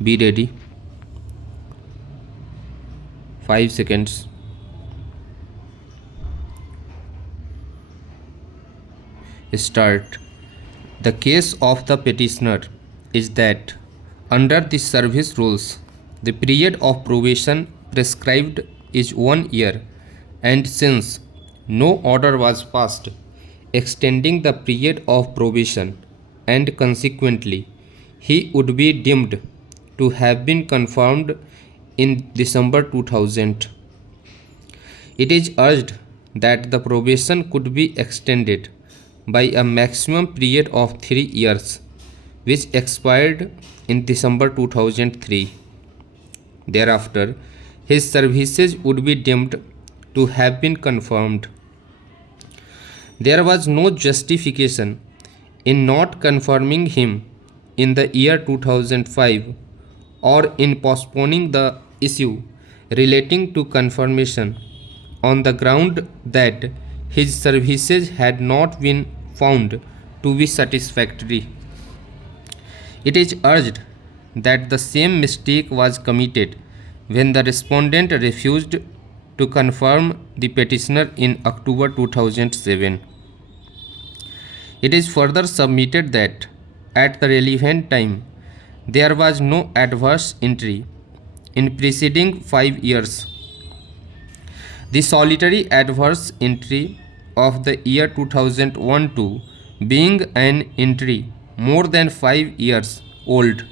Be ready. 5 seconds. Start. The case of the petitioner is that under the service rules, the period of probation prescribed is 1 year, and since no order was passed extending the period of probation, and consequently he would be deemed to have been confirmed in December 2000. It is urged that the probation could be extended by a maximum period of 3 years, which expired in December 2003. Thereafter, his services would be deemed to have been confirmed. There was no justification in not confirming him in the year 2005 or in postponing the issue relating to confirmation on the ground that his services had not been found to be satisfactory. It is urged that the same mistake was committed when the respondent refused to confirm the petitioner in October 2007. It is further submitted that at the relevant time there was no adverse entry in preceding 5 years. The solitary adverse entry of the year 2001 being an entry more than 5 years old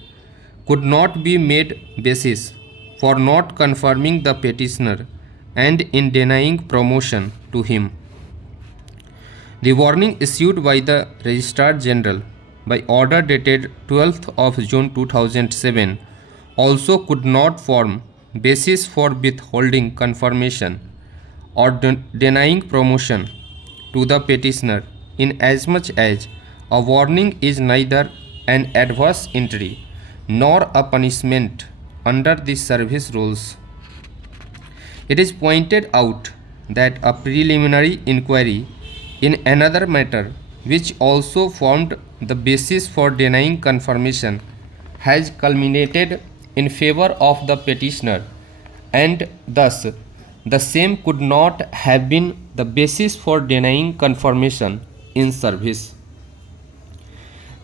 could not be made basis for not confirming the petitioner and in denying promotion to him. The warning issued by the Registrar General by order dated 12th of June 2007 also could not form basis for withholding confirmation or denying promotion to the petitioner, inasmuch as a warning is neither an adverse entry nor a punishment under the service rules. It is pointed out that a preliminary inquiry in another matter, which also formed the basis for denying confirmation, has culminated in favor of the petitioner, and thus the same could not have been the basis for denying confirmation in service.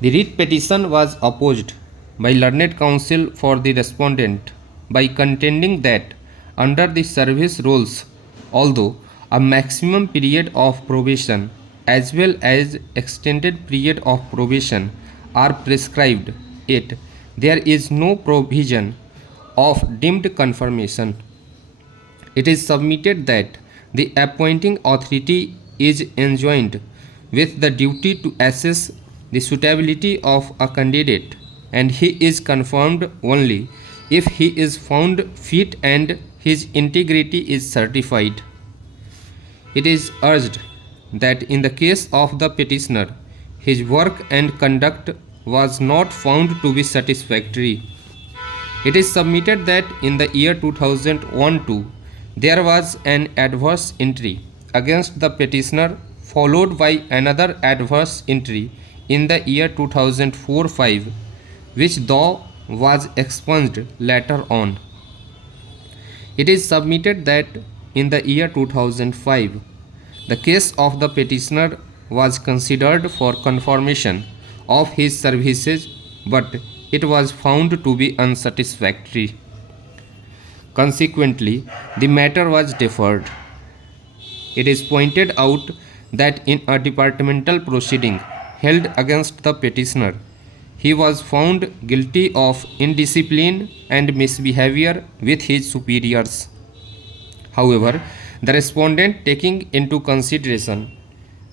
The writ petition was opposed by learned counsel for the respondent by contending that under the service rules, although a maximum period of probation as well as extended period of probation are prescribed, yet there is no provision of deemed confirmation. It is submitted that the appointing authority is enjoined with the duty to assess the suitability of a candidate, and he is confirmed only if he is found fit and his integrity is certified. It is urged that in the case of the petitioner, his work and conduct was not found to be satisfactory. It is submitted that in the year 2001 there was an adverse entry against the petitioner, followed by another adverse entry in the year 2004-5, which though was expunged later on. It is submitted that in the year 2005, the case of the petitioner was considered for confirmation of his services, but it was found to be unsatisfactory. Consequently, the matter was deferred. It is pointed out that in a departmental proceeding held against the petitioner, he was found guilty of indiscipline and misbehavior with his superiors. However, the respondent, taking into consideration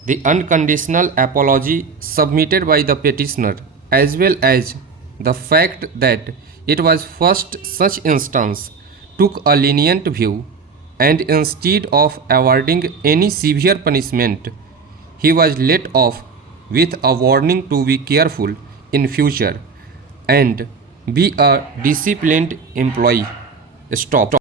the unconditional apology submitted by the petitioner as well as the fact that it was first such instance, took a lenient view, and instead of awarding any severe punishment, he was let off with a warning to be careful in future and be a disciplined employee. Stop.